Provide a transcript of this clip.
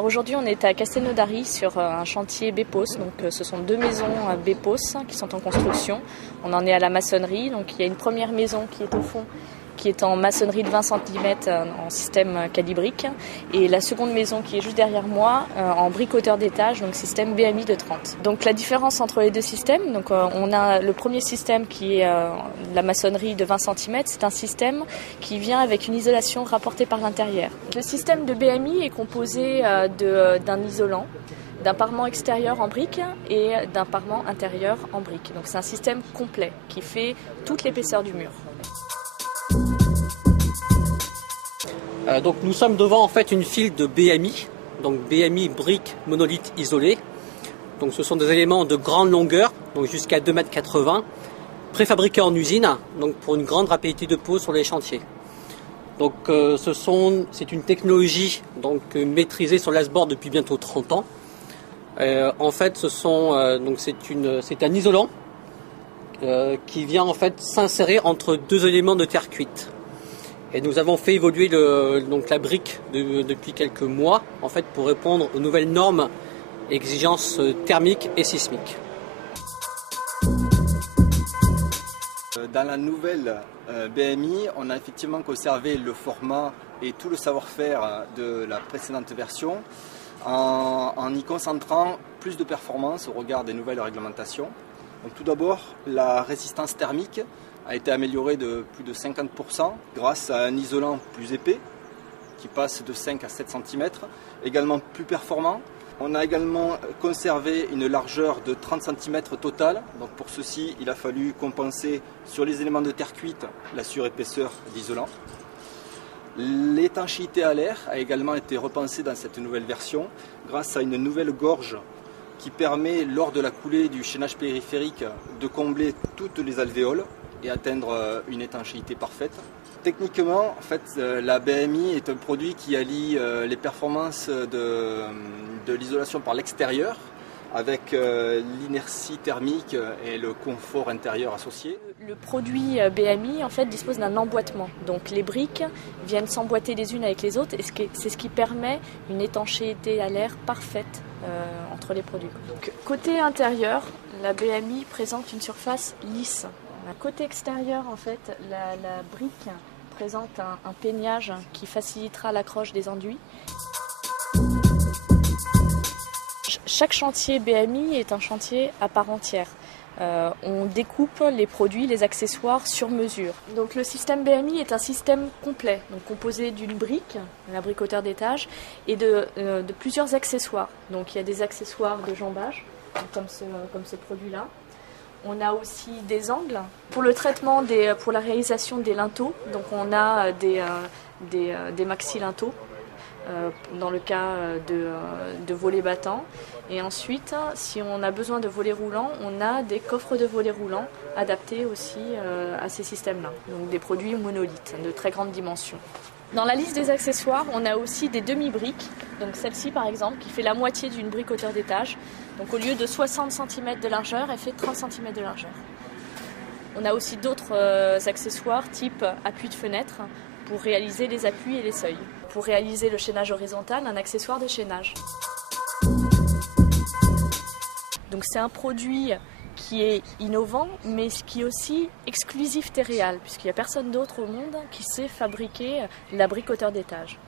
Aujourd'hui, on est à Castelnaudary sur un chantier BEPOS. Donc, ce sont 2 maisons BEPOS qui sont en construction. On en est à la maçonnerie. Donc, il y a une première maison qui est au fond, qui est en maçonnerie de 20 cm en système calibrique. Et la seconde maison qui est juste derrière moi en briques hauteur d'étage, donc système BMI de 30. Donc la différence entre les deux systèmes, donc on a le premier système qui est la maçonnerie de 20 cm, c'est un système qui vient avec une isolation rapportée par l'intérieur. Le système de BMI est composé d'un isolant, d'un parement extérieur en briques et d'un parement intérieur en briques. Donc c'est un système complet qui fait toute l'épaisseur du mur. Donc nous sommes devant en fait une file de BMI, donc BMI briques monolithes isolés. Donc ce sont des éléments de grande longueur, donc jusqu'à 2,80 m, préfabriqués en usine, donc pour une grande rapidité de pose sur les chantiers. Donc c'est une technologie donc maîtrisée sur l'Asbord depuis bientôt 30 ans. En fait, c'est un isolant qui vient en fait s'insérer entre 2 éléments de terre cuite. Et nous avons fait évoluer la brique depuis quelques mois en fait, pour répondre aux nouvelles normes et exigences thermiques et sismiques. Dans la nouvelle BMI, on a effectivement conservé le format et tout le savoir-faire de la précédente version en y concentrant plus de performance au regard des nouvelles réglementations. Donc, tout d'abord, la résistance thermique a été améliorée de plus de 50% grâce à un isolant plus épais qui passe de 5 à 7 cm, également plus performant. On a également conservé une largeur de 30 cm total. Donc pour ceci, il a fallu compenser sur les éléments de terre cuite la surépaisseur d'isolant. L'étanchéité à l'air a également été repensée dans cette nouvelle version grâce à une nouvelle gorge qui permet, lors de la coulée du chaînage périphérique, de combler toutes les alvéoles et atteindre une étanchéité parfaite. Techniquement, en fait, la BMI est un produit qui allie les performances de l'isolation par l'extérieur avec l'inertie thermique et le confort intérieur associé. Le produit BMI en fait, dispose d'un emboîtement. Donc les briques viennent s'emboîter les unes avec les autres et c'est ce qui permet une étanchéité à l'air parfaite entre les produits. Donc, côté intérieur, la BMI présente une surface lisse. Côté extérieur, en fait, la brique présente un peignage qui facilitera l'accroche des enduits. Chaque chantier BMI est un chantier à part entière. On découpe les produits, les accessoires sur mesure. Donc le système BMI est un système complet, donc composé d'une brique, la brique hauteur d'étage, et de plusieurs accessoires. Donc il y a des accessoires de jambage, comme ce produit-là. On a aussi des angles pour le traitement pour la réalisation des linteaux. Donc on a des maxi linteaux dans le cas de volets battants. Et ensuite, si on a besoin de volets roulants, on a des coffres de volets roulants adaptés aussi à ces systèmes-là. Donc des produits monolithes de très grande dimension. Dans la liste des accessoires, on a aussi des demi-briques. Donc celle-ci par exemple, qui fait la moitié d'une brique hauteur d'étage. Donc au lieu de 60 cm de largeur, elle fait 30 cm de largeur. On a aussi d'autres accessoires type appui de fenêtre pour réaliser les appuis et les seuils. Pour réaliser le chaînage horizontal, un accessoire de chaînage. Donc c'est un produit qui est innovant, mais qui est aussi exclusif Terreal, puisqu'il n'y a personne d'autre au monde qui sait fabriquer la brique hauteur d'étage.